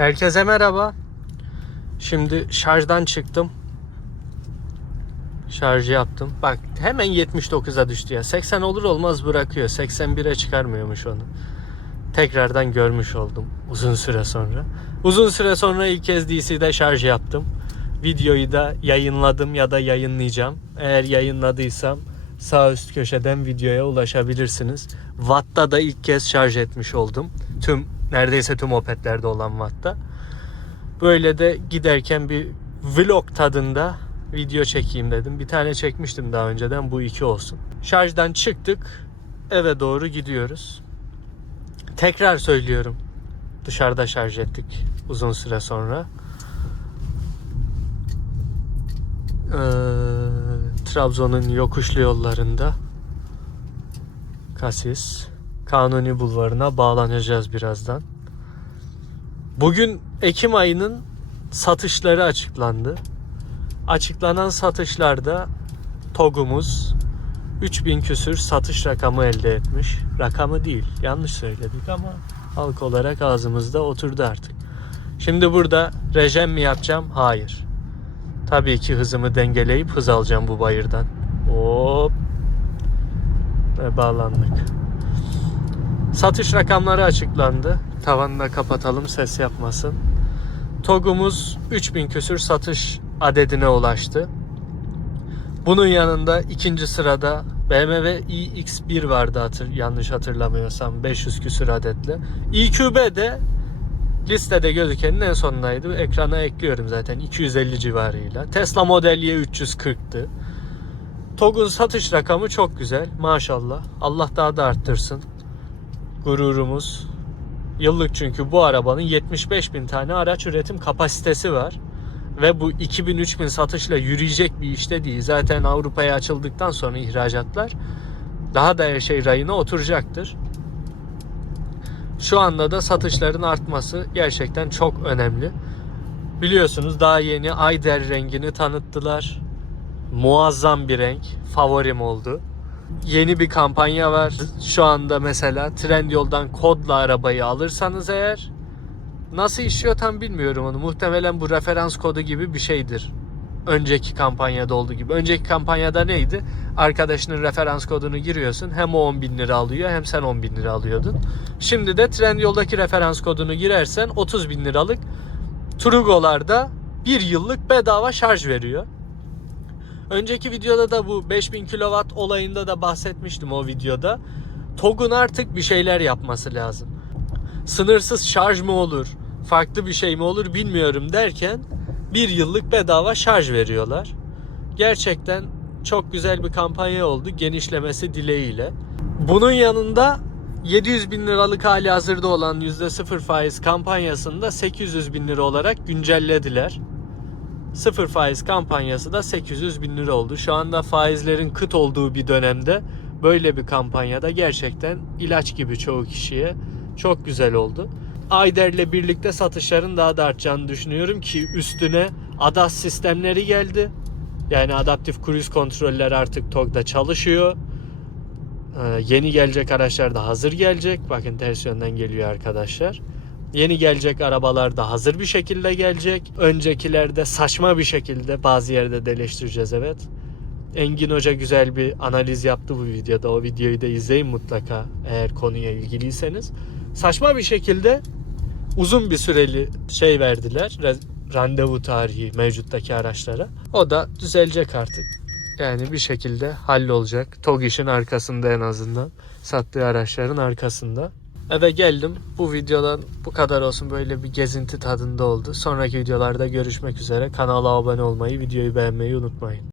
Herkese merhaba. Şimdi şarjdan çıktım. Şarjı yaptım. Bak hemen 79'a düştü ya. 80 olur olmaz bırakıyor. 81'e çıkarmıyormuş onu. Tekrardan görmüş oldum uzun süre sonra. Uzun süre sonra ilk kez DC'de şarj yaptım. Videoyu da yayınladım ya da yayınlayacağım. Eğer yayınladıysam sağ üst köşeden videoya ulaşabilirsiniz. Watt'ta da ilk kez şarj etmiş oldum. Tüm neredeyse tüm Opet'lerde olan Watt'ta. Böyle de giderken bir vlog tadında video çekeyim dedim. Bir tane çekmiştim daha önceden. Bu iki olsun. Şarjdan çıktık. Eve doğru gidiyoruz. Tekrar söylüyorum. Dışarıda şarj ettik uzun süre sonra. Ee, Trabzon'un yokuşlu yollarında Kasis Kanuni Bulvarı'na bağlanacağız birazdan. Bugün Ekim ayının satışları açıklandı. Açıklanan satışlarda TOG'umuz 3000 küsür satış rakamı elde etmiş. Rakamı değil, yanlış söyledik ama halk olarak ağzımızda oturdu artık. Şimdi burada rejem mi yapacağım? Hayır. Tabii ki hızımı dengeleyip hız alacağım bu bayırdan. Hop. Ve bağlandık. Satış rakamları açıklandı. Tavanını da kapatalım ses yapmasın. TOG'umuz 3000 küsür satış adedine ulaştı. Bunun yanında ikinci sırada BMW iX1 vardı hatır, yanlış hatırlamıyorsam 500 küsür adetle. iQB de listede gözükenin en sonundaydı. Ekrana ekliyorum zaten 250 civarıyla. Tesla Model Y 340'tı. TOG'un satış rakamı çok güzel maşallah. Allah daha da arttırsın. Gururumuz. Yıllık çünkü bu arabanın 75 bin tane araç üretim kapasitesi var. Ve bu 2000-3000 satışla yürüyecek bir işte değil. Zaten Avrupa'ya açıldıktan sonra ihracatlar daha da her şey rayına oturacaktır. Şu anda da satışların artması gerçekten çok önemli. Biliyorsunuz daha yeni Ayder rengini tanıttılar. Muazzam bir renk. Favorim oldu. Yeni bir kampanya var. Şu anda mesela Trendyol'dan kodla arabayı alırsanız eğer nasıl işliyor tam bilmiyorum onu. Muhtemelen bu referans kodu gibi bir şeydir. Önceki kampanyada olduğu gibi. Önceki kampanyada neydi? Arkadaşının referans kodunu giriyorsun. Hem o 10 bin lira alıyor hem sen 10 bin lira alıyordun. Şimdi de Trendyol'daki referans kodunu girersen 30 bin liralık Trugo'larda bir yıllık bedava şarj veriyor. Önceki videoda da bu 5000 kW olayında da bahsetmiştim o videoda. TOG'un artık bir şeyler yapması lazım. Sınırsız şarj mı olur, farklı bir şey mi olur bilmiyorum derken bir yıllık bedava şarj veriyorlar. Gerçekten çok güzel bir kampanya oldu genişlemesi dileğiyle. Bunun yanında 700 bin liralık hali hazırda olan %0 faiz kampanyasını da 800 bin lira olarak güncellediler. Sıfır faiz kampanyası da 800 bin lira oldu. Şu anda faizlerin kıt olduğu bir dönemde böyle bir kampanyada gerçekten ilaç gibi çoğu kişiye çok güzel oldu. Ayder'le birlikte satışların daha da artacağını düşünüyorum ki üstüne ADAS sistemleri geldi. Yani adaptif cruise kontroller artık TOG'da çalışıyor. Ee, yeni gelecek araçlar da hazır gelecek. Bakın ters yönden geliyor arkadaşlar. Yeni gelecek arabalar da hazır bir şekilde gelecek. Öncekilerde saçma bir şekilde bazı yerde de evet. Engin Hoca güzel bir analiz yaptı bu videoda. O videoyu da izleyin mutlaka eğer konuya ilgiliyseniz. Saçma bir şekilde uzun bir süreli şey verdiler. Randevu tarihi mevcuttaki araçlara. O da düzelecek artık. Yani bir şekilde hallolacak. TOG işin arkasında en azından. Sattığı araçların arkasında. Eve geldim. Bu videodan bu kadar olsun. Böyle bir gezinti tadında oldu. Sonraki videolarda görüşmek üzere. Kanala abone olmayı, videoyu beğenmeyi unutmayın.